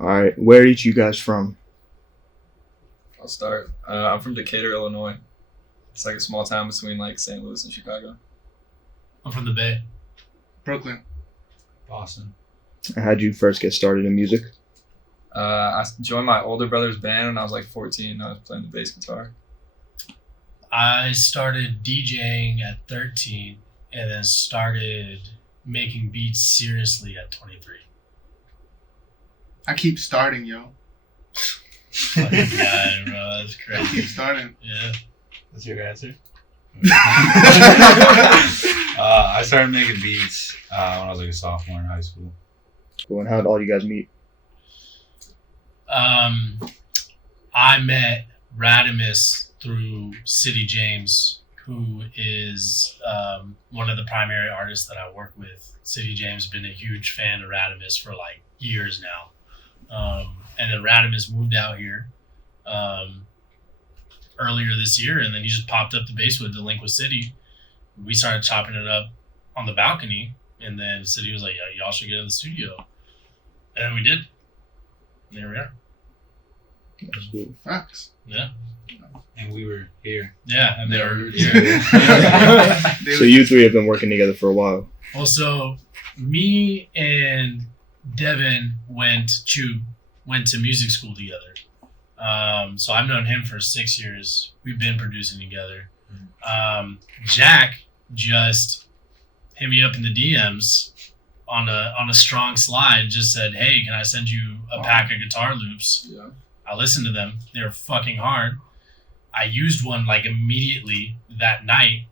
All right, where are each you guys from? I'll start. I'm from Decatur, Illinois. It's like a small town between like St. Louis and Chicago. I'm from the Bay. Brooklyn. Boston. How'd you first get started in music? I joined my older brother's band when I was like 14. I was playing the bass guitar. I started DJing at 13 and then started making beats seriously at 23. I keep starting, yo. Fucking guy, bro. That's I crazy. keep starting. Yeah. That's your answer? I started making beats when I was like a sophomore in high school. Cool. And how'd all you guys meet? I met Radamiz through City James, who is one of the primary artists that I work with. City James has been a huge fan of Radamiz for like years now. And then Radamiz moved out here earlier this year, and then he just popped up to Basewood to link with City. We started chopping it up on the balcony, and then City was like, "Yeah, y'all should get in the studio," and then we did. And there we are. That's cool. Facts. Yeah. And we were here. Yeah, and they Yeah, were we were here. So you three have been working together for a while. Also, me and Devin went to music school together. So I've known him for 6 years. We've been producing together. Jack just hit me up in the DMs on a strong slide. Just said, "Hey, can I send you a pack of guitar loops?" Yeah. I listened to them. They were fucking hard. I used one like immediately that night,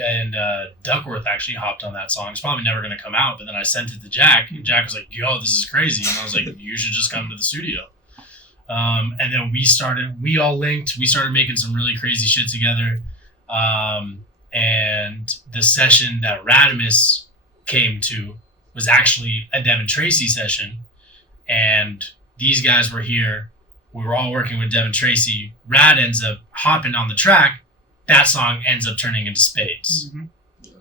and Duckworth actually hopped on that song. It's probably never going to come out, but then I sent it to Jack, and Jack was like, "Yo, this is crazy," and I was like, "You should just come to the studio." And then we all linked. We started making some really crazy shit together. And the session that Radamiz came to was actually a Devin Tracy session, and these guys were here. We were all working with Devin Tracy. Rad ends up hopping on the track. That song ends up turning into Spades,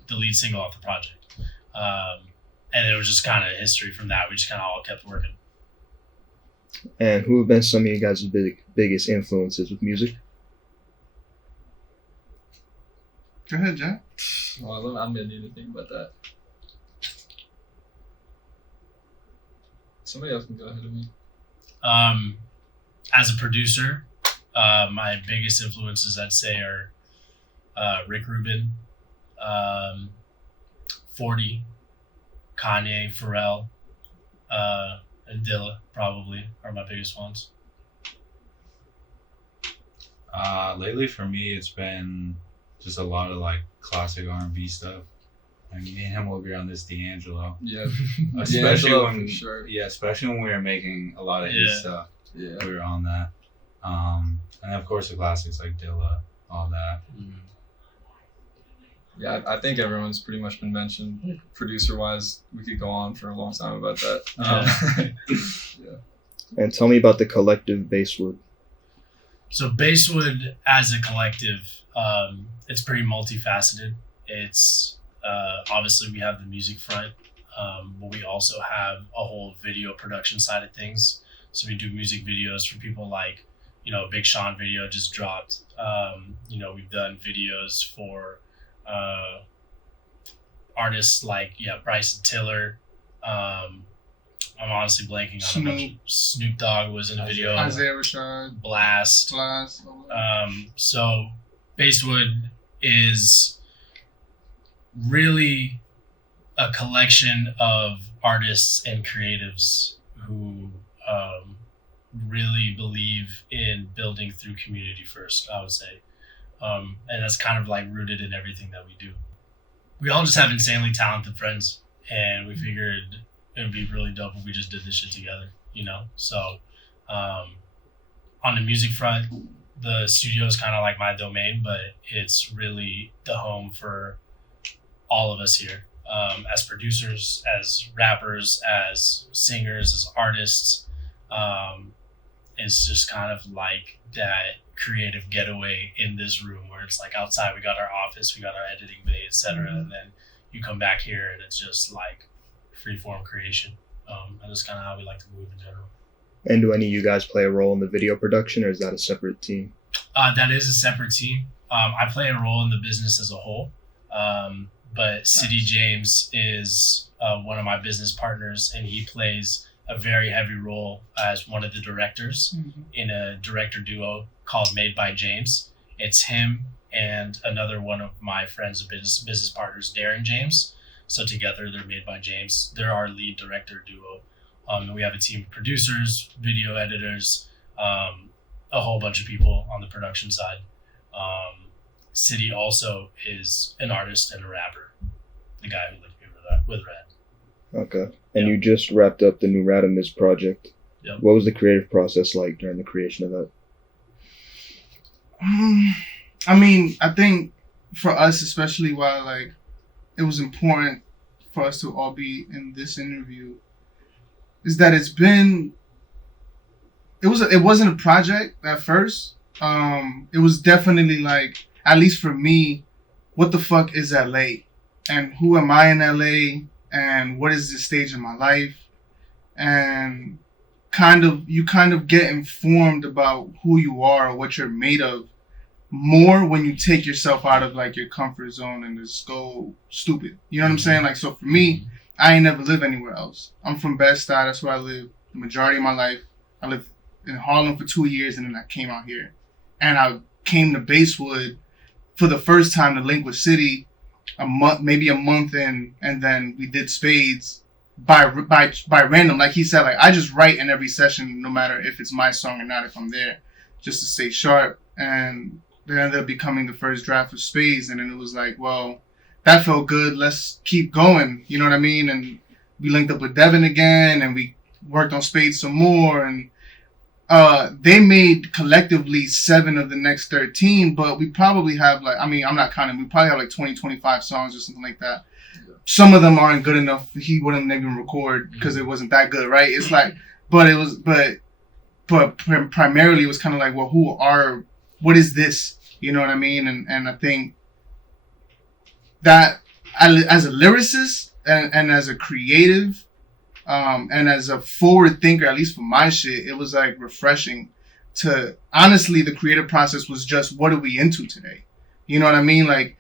the lead single off the project. And it was just kind of history from that. We just kind of all kept working. And who have been some of you guys' biggest influences with music? Go ahead, Jack. Well, I'm gonna need to think about that. Somebody else can go ahead of me. As a producer, my biggest influences, I'd say, are Rick Rubin, 40, Kanye, Pharrell, and Dilla probably are my biggest ones. Lately for me, it's been just a lot of like classic R&B stuff. Like me and him will be on this D'Angelo. Yeah. Especially D'Angelo, when, for sure. yeah, especially when we were making a lot of his stuff. Yeah. We were on that. And of course the classics like Dilla, all that. Yeah, I think everyone's pretty much been mentioned. Producer-wise, we could go on for a long time about that. Yeah. And tell me about the collective Basewood. So Basewood as a collective, it's pretty multifaceted. It's obviously we have the music front, but we also have a whole video production side of things. So we do music videos for people like, Big Sean video just dropped. We've done videos for artists like Bryson Tiller. I'm honestly blanking on a bunch. Snoop Dogg was in a video. Isaiah Rashad. Blast. Blast. So Basewood is really a collection of artists and creatives who really believe in building through community first, I would say. And that's kind of like rooted in everything that we do. We all just have insanely talented friends, and we figured it would be really dope if we just did this shit together, So on the music front, the studio is kind of like my domain, but it's really the home for all of us here, as producers, as rappers, as singers, as artists. It's just kind of like that creative getaway in this room where it's like outside we got our office, we got our editing bay, etc. And then you come back here and it's just like free form creation. And that's kind of how we like to move in general. And do any of you guys play a role in the video production, or is that a separate team? That is a separate team. I play a role in the business as a whole, but City James is one of my business partners, and he plays a very heavy role as one of the directors in a director duo called Made by James. It's him and another one of my friends, business partners, Darren James. So together they're Made by James. They're our lead director duo. And we have a team of producers, video editors, a whole bunch of people on the production side. City also is an artist and a rapper, the guy who lived here with Rad. Okay. And you just wrapped up the new Radamiz project. Yep. What was the creative process like during the creation of that? I mean, I think for us, especially while like it was important for us to all be in this interview, is that it wasn't a project at first. It was definitely like, at least for me, what the fuck is LA? And who am I in LA? And what is this stage in my life? And you kind of get informed about who you are or what you're made of more when you take yourself out of like your comfort zone and just go stupid. You know what I'm saying? Like, so for me, I ain't never lived anywhere else. I'm from Bed-Stuy. That's where I lived the majority of my life. I lived in Harlem for 2 years, and then I came out here. And I came to Basewood for the first time to link with City maybe a month in, and then we did Spades by random. Like he said, like I just write in every session, no matter if it's my song or not, if I'm there, just to stay sharp. And they ended up becoming the first draft of Spades, and then it was like, well, that felt good. Let's keep going. You know what I mean? And we linked up with Devin again, and we worked on Spades some more. And they made collectively 7 of the next 13, but we probably have like, I mean, I'm not counting. We probably have like 20, 25 songs or something like that. Some of them aren't good enough. He wouldn't even record because it wasn't that good, right? It's like, but primarily it was kind of like, well, what is this? You know what I mean? And I think that as a lyricist and as a creative, and as a forward thinker, at least for my shit, it was like refreshing to, honestly, the creative process was just, what are we into today? You know what I mean? Like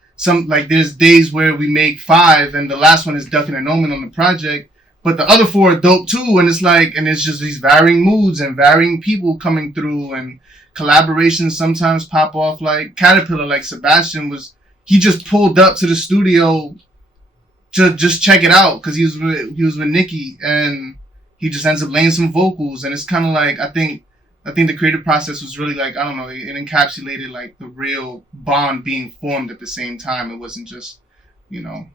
there's days where we make 5 and the last one is Ducking and Omen on the project, but the other 4 are dope too. And it's like, and it's just these varying moods and varying people coming through, and collaborations sometimes pop off. Like Caterpillar, like Sebastian he just pulled up to the studio to just check it out because he was with Nikki, and he just ends up laying some vocals. And it's kind of like, I think the creative process was really like, I don't know, it encapsulated like the real bond being formed at the same time. It wasn't just, you know,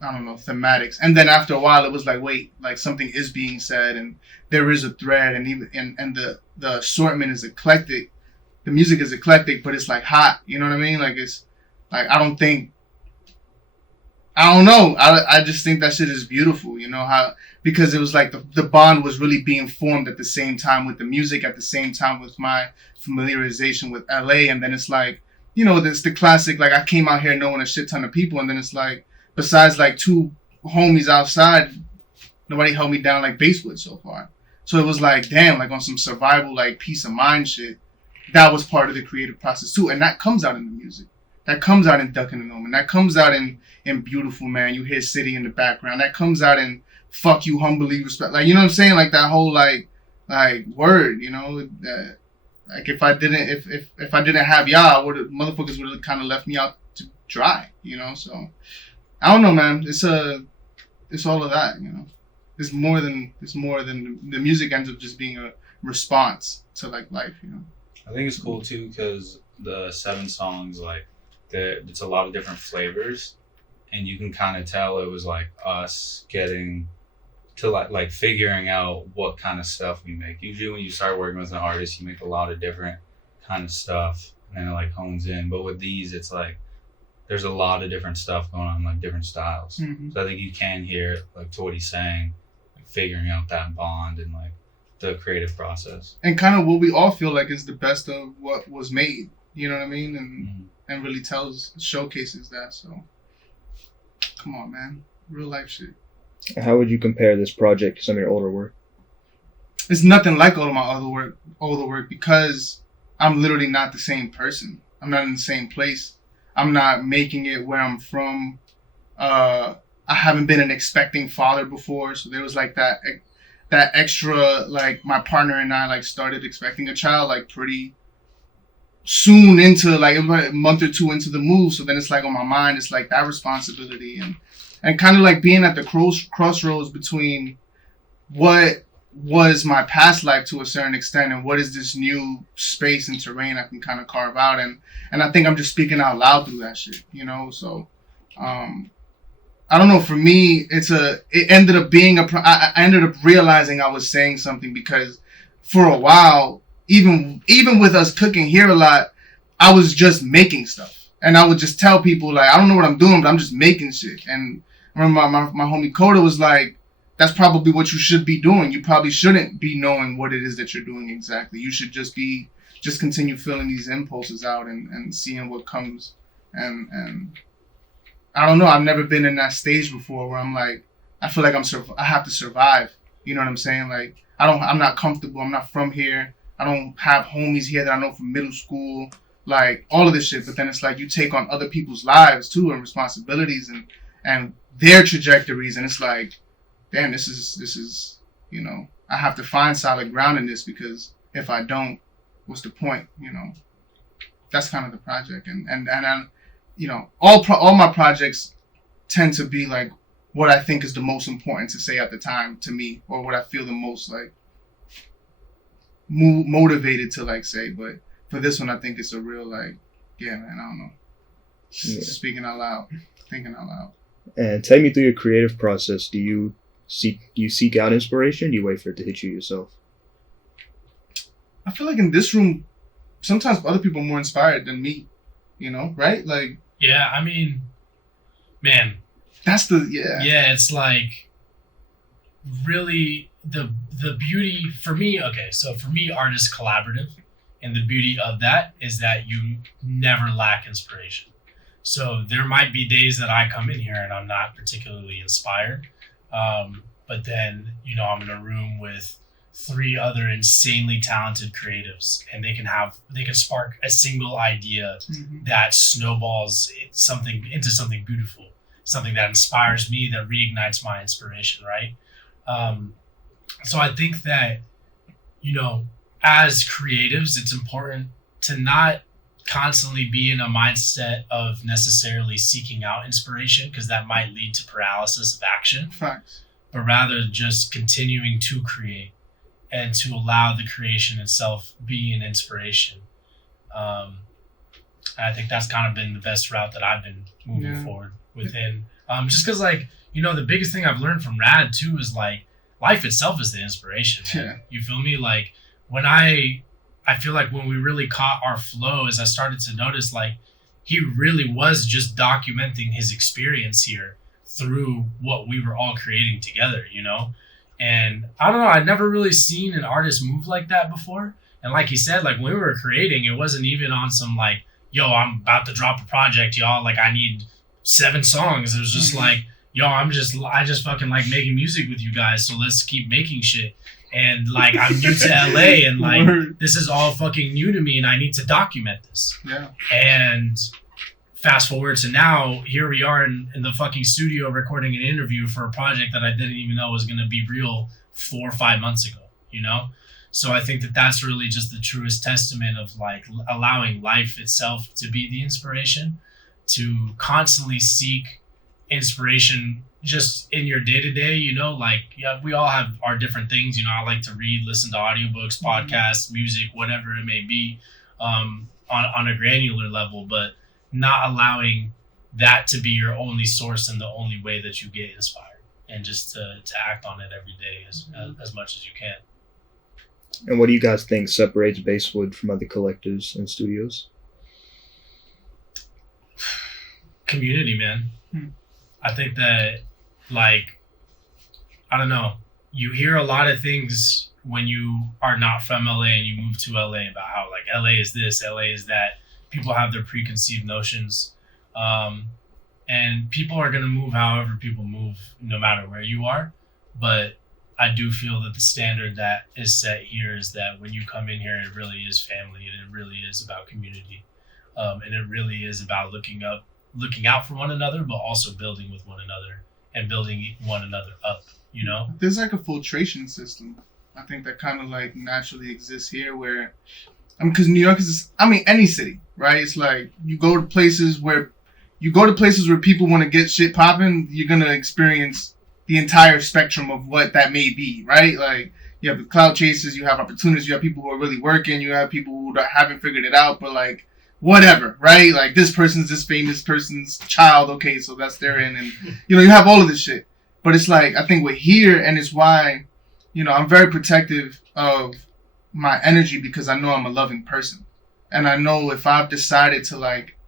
I don't know, thematics. And then after a while, it was like, wait, like something is being said, and there is a thread, and even and the assortment is eclectic. The music is eclectic, but it's like hot. You know what I mean? Like it's like I don't know. I just think that shit is beautiful. You know how, because it was like the bond was really being formed at the same time with the music, at the same time with my familiarization with LA, and then it's like, you know, there's the classic, like I came out here knowing a shit ton of people, and then it's like, besides like 2 homies outside, nobody held me down like Basewood so far. So it was like, damn, like on some survival, like peace of mind shit. That was part of the creative process too, and that comes out in the music. That comes out in Ducking and Omen. That comes out in Beautiful Man. You hear City in the background. That comes out in Fuck You, Humbly Respect. Like, you know what I'm saying? Like that whole like word, you know. Like if I didn't have y'all, motherfuckers would have kind of left me out to dry, you know. So I don't know, man. It's all of that, you know. It's more than the music ends up just being a response to like life, you know. I think it's cool too because the 7 songs, like, it's a lot of different flavors, and you can kind of tell it was like us getting to like figuring out what kind of stuff we make. Usually when you start working with an artist, you make a lot of different kind of stuff, and it like hones in. But with these, it's like there's a lot of different stuff going on, like different styles. Mm-hmm. So I think you can hear, like, to what he's saying, like figuring out that bond and like the creative process. And kind of what we all feel like is the best of what was made. You know what I mean? And really showcases that. So come on, man. Real life shit. How would you compare this project to some of your older work? it's nothing like all of my other work because I'm literally not the same person. I'm not in the same place. I'm not making it where I'm from. I haven't been an expecting father before, so there was like that extra, like my partner and I like started expecting a child like pretty soon into like a month or two into the move. So then it's like on my mind, it's like that responsibility and kind of like being at the crossroads between what was my past life to a certain extent and what is this new space and terrain I can kind of carve out, and I think I'm just speaking out loud through that shit, you know. So I don't know, for me it ended up being I ended up realizing I was saying something because for a while, even with us cooking here a lot, I was just making stuff and I would just tell people like I don't know what I'm doing, but I'm just making shit. And I remember my homie Coda was like, that's probably what you should be doing. You probably shouldn't be knowing what it is that you're doing exactly. You should just continue filling these impulses out and seeing what comes. And I don't know. I've never been in that stage before where I'm like, I feel like I have to survive. You know what I'm saying? Like I'm not comfortable. I'm not from here. I don't have homies here that I know from middle school. Like all of this shit. But then it's like you take on other people's lives too and responsibilities and their trajectories, and it's like, damn, this is, you know, I have to find solid ground in this because if I don't, what's the point, you know? That's kind of the project, and I, you know, all my projects tend to be like what I think is the most important to say at the time to me, or what I feel the most like motivated to like say. But for this one, I think it's a real like, yeah, man, I don't know, speaking out loud, thinking out loud. And take me through your creative process. Do you seek out inspiration? Do you wait for it to hit you yourself? I feel like in this room, sometimes other people are more inspired than me, you know, right? Like, yeah, I mean, man, that's yeah, it's like really the beauty for me. Okay, so for me, art is collaborative, and the beauty of that is that you never lack inspiration. So there might be days that I come in here and I'm not particularly inspired. But then, you know, I'm in a room with 3 other insanely talented creatives, and they can spark a single idea that snowballs into something beautiful, something that inspires me, that reignites my inspiration, right? So I think that, you know, as creatives, it's important to not constantly be in a mindset of necessarily seeking out inspiration, because that might lead to paralysis of action. Facts. But rather just continuing to create and to allow the creation itself be an inspiration. I think that's kind of been the best route that I've been moving forward within. Just because, like, you know, the biggest thing I've learned from Rad too is like life itself is the inspiration, man. Yeah. You feel me? Like when I feel like when we really caught our flow is I started to notice like he really was just documenting his experience here through what we were all creating together, you know? And I don't know, I'd never really seen an artist move like that before. And like he said, like when we were creating, it wasn't even on some like, yo, I'm about to drop a project, y'all. Like I need 7 songs. It was just like, yo, I just fucking like making music with you guys. So let's keep making shit. And like, I'm new to LA and like, this is all fucking new to me and I need to document this. Yeah. And fast forward to now, here we are in the fucking studio recording an interview for a project that I didn't even know was going to be real 4 or 5 months ago, you know? So I think that that's really just the truest testament of like allowing life itself to be the inspiration, to constantly seek inspiration just in your day-to-day, you know, like, yeah, we all have our different things, you know. I like to read, listen to audiobooks, podcasts, music, whatever it may be, on a granular level, but not allowing that to be your only source and the only way that you get inspired, and just to act on it every day as much as you can. And what do you guys think separates Basewood from other collectives and studios? Community, man. I think that, like, I don't know, you hear a lot of things when you are not from LA and you move to LA about how like LA is this, LA is that. People have their preconceived notions, and people are going to move however people move, no matter where you are. But I do feel that the standard that is set here is that when you come in here, it really is family, and it really is about community, and it really is about looking out for one another, but also building with one another and building one another up. You know, there's like a filtration system. I think that kind of like naturally exists here, where because New York is, any city, right? It's like you go to places where people want to get shit popping. You're gonna experience the entire spectrum of what that may be, right? Like you have the cloud chasers, you have opportunities, you have people who are really working, you have people who haven't figured it out, but like whatever, right? Like this person's this famous person's child, okay, so that's their end, and you have all of this shit. But it's like I think we're here, and it's why I'm very protective of my energy because I know I'm a loving person, and I know if I've decided to like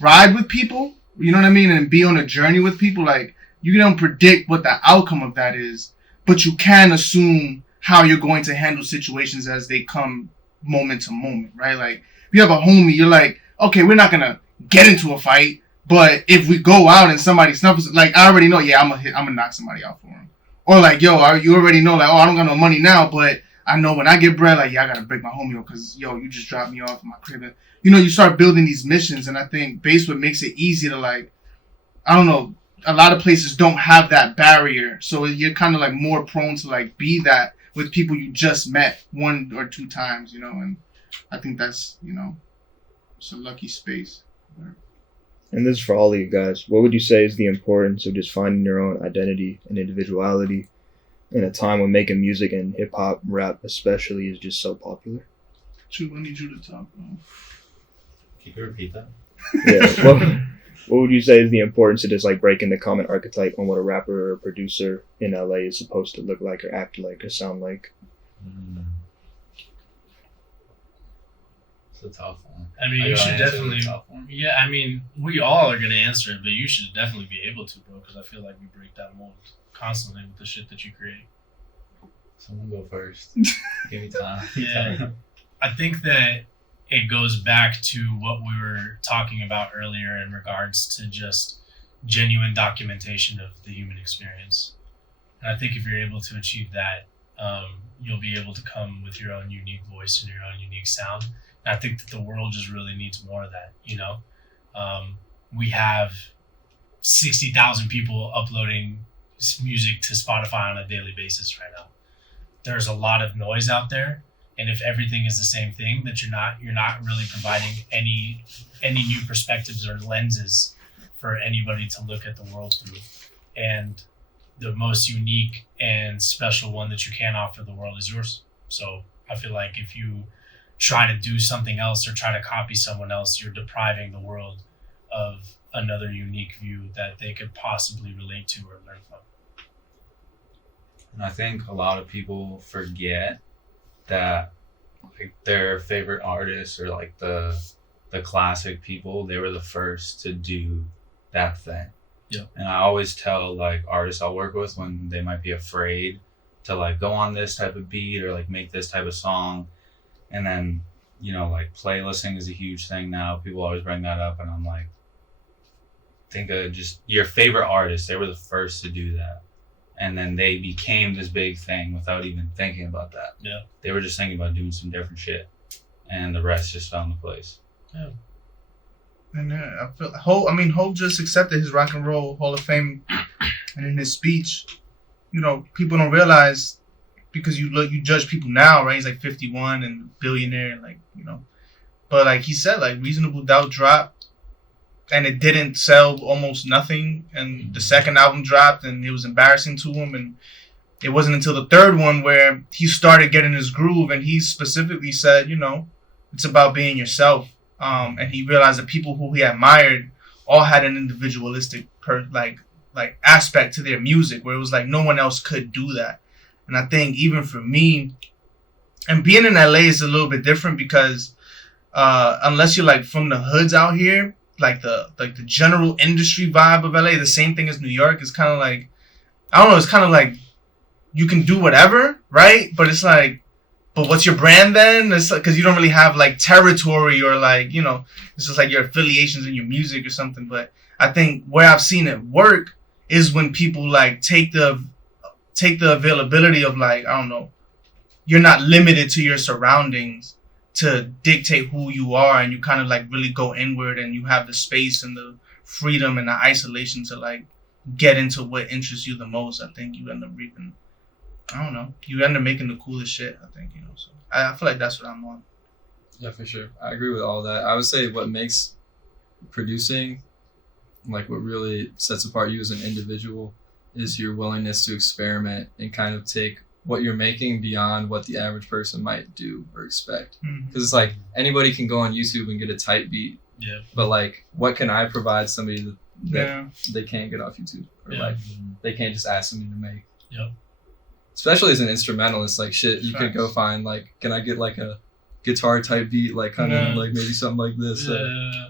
ride with people, you know what I mean, and be on a journey with people, like you don't predict what the outcome of that is, but you can assume how you're going to handle situations as they come moment to moment, right? Like if you have a homie, you're like, okay, we're not gonna get into a fight, but if we go out and somebody snuffles, like I already know, yeah, I'm gonna knock somebody out for him. Or like, yo, you already know, like, oh, I don't got no money now, but I know when I get bread, like, yeah, I gotta break my homie up because, yo, you just dropped me off in my crib. And, you start building these missions, and I think Basewood makes it easy to, like, I don't know, a lot of places don't have that barrier, so you're kind of, like, more prone to, like, be that with people you just met 1 or 2 times, and I think that's, it's a lucky space. And this is for all of you guys. What would you say is the importance of just finding your own identity and individuality in a time when making music and hip hop, rap especially, is just so popular? True, I need you to talk, bro. Can you repeat that? Yeah. What would you say is the importance of just like breaking the common archetype on what a rapper or a producer in LA is supposed to look like or act like or sound like? It's a tough one. I mean, you should definitely. Yeah, I mean, we all are gonna answer it, but you should definitely be able to, bro. Because I feel like we break that mold constantly with the shit that you create. Someone go first. Give me time. Yeah, I think that it goes back to what we were talking about earlier in regards to just genuine documentation of the human experience. And I think if you're able to achieve that, you'll be able to come with your own unique voice and your own unique sound. I think that the world just really needs more of that, We have 60,000 people uploading music to Spotify on a daily basis right now. There's a lot of noise out there, and if everything is the same thing, that you're not really providing any new perspectives or lenses for anybody to look at the world through. And the most unique and special one that you can offer the world is yours. So I feel like if you try to do something else or try to copy someone else, you're depriving the world of another unique view that they could possibly relate to or learn from. And I think a lot of people forget that like their favorite artists or like the classic people, they were the first to do that thing. Yeah. And I always tell like artists I'll work with when they might be afraid to like go on this type of beat or like make this type of song. And then, like playlisting is a huge thing now. People always bring that up, and I'm like, think of just your favorite artists. They were the first to do that. And then they became this big thing without even thinking about that. Yeah. They were just thinking about doing some different shit. And the rest just fell into place. Yeah. And I feel Hope just accepted his Rock and Roll Hall of Fame, and in his speech, people don't realize, because you judge people now, right? He's like 51 and a billionaire, and like, but like he said, like Reasonable Doubt dropped and it didn't sell almost nothing, and the second album dropped and it was embarrassing to him, and it wasn't until the third one where he started getting his groove, and he specifically said, it's about being yourself. And he realized that people who he admired all had an individualistic aspect to their music, where it was like no one else could do that. And I think even for me, and being in LA is a little bit different because unless you're like from the hoods out here, like the general industry vibe of LA, the same thing as New York, is kind of like, I don't know, it's kind of like you can do whatever, right? But it's like, but what's your brand then? It's like, because you don't really have like territory or like, it's just like your affiliations in your music or something. But I think where I've seen it work is when people like take the take the availability of like, I don't know, you're not limited to your surroundings to dictate who you are, and you kind of like really go inward, and you have the space and the freedom and the isolation to like get into what interests you the most. I think you end up reaping, I don't know, you end up making the coolest shit, I think, you know. So I feel like that's what I'm on. Yeah, for sure. I agree with all that. I would say what makes producing, like what really sets apart you as an individual, is your willingness to experiment and kind of take what you're making beyond what the average person might do or expect. Because it's like anybody can go on YouTube and get a tight beat. Yeah. But like, what can I provide somebody that they can't get off YouTube, or like they can't just ask somebody to make? Yep. Especially as an instrumentalist, like shit, you could go find like, can I get like a guitar type beat, like kind of like maybe something like this?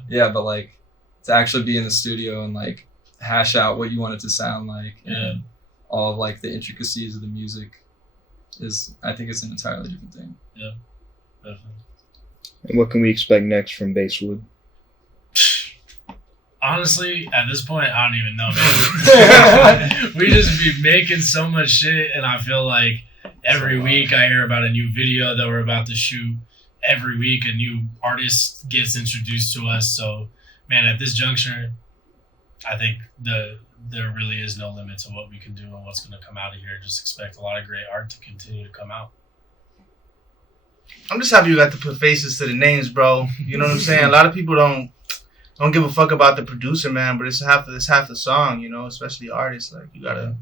Yeah, but like to actually be in the studio and like hash out what you want it to sound like, and all of like the intricacies of the music is, I think it's an entirely different thing. Yeah, definitely. And what can we expect next from Basewood? Honestly, at this point, I don't even know, man. We just be making so much shit, and I feel like every week I hear about a new video that we're about to shoot. Every week a new artist gets introduced to us. So, man, at this juncture, I think there really is no limit to what we can do and what's going to come out of here. Just expect a lot of great art to continue to come out. I'm just happy you got to put faces to the names, bro. You know what I'm saying? A lot of people don't give a fuck about the producer, man, but it's half the song, you know, especially artists. Like, you gotta,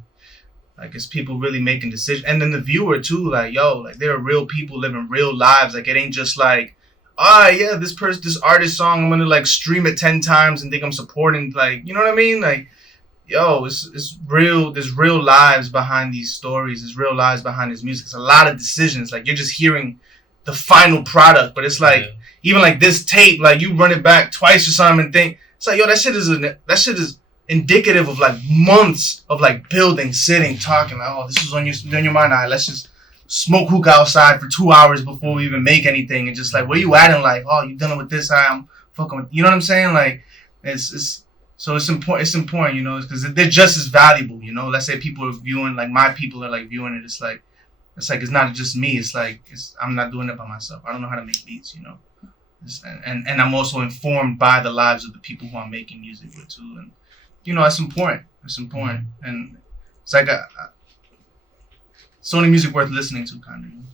like, it's people really making decisions. And then the viewer too, like, yo, like, there are real people living real lives. Like, it ain't just like, yeah, this artist song, I'm gonna like stream it 10 times and think I'm supporting, like, you know what I mean? Like, yo, it's real. There's real lives behind these stories. There's real lives behind this music. It's a lot of decisions. Like, you're just hearing the final product, but it's like, even like this tape, like you run it back twice or something and think, it's like, yo, that shit is indicative of like months of like building, sitting, talking, like, oh, this is on your mind. All right, let's just smoke hookah outside for 2 hours before we even make anything, and just like, where you at in life? Oh, you dealing with this? I'm fucking with, you know what I'm saying? Like, it's important. It's important, you know, because they're just as valuable, you know. Let's say people are viewing, like my people are like viewing it. It's like it's not just me. It's like I'm not doing it by myself. I don't know how to make beats, you know. And I'm also informed by the lives of the people who I'm making music with too, and you know, it's important. It's important, and it's like it's only music worth listening to, kind of. You know?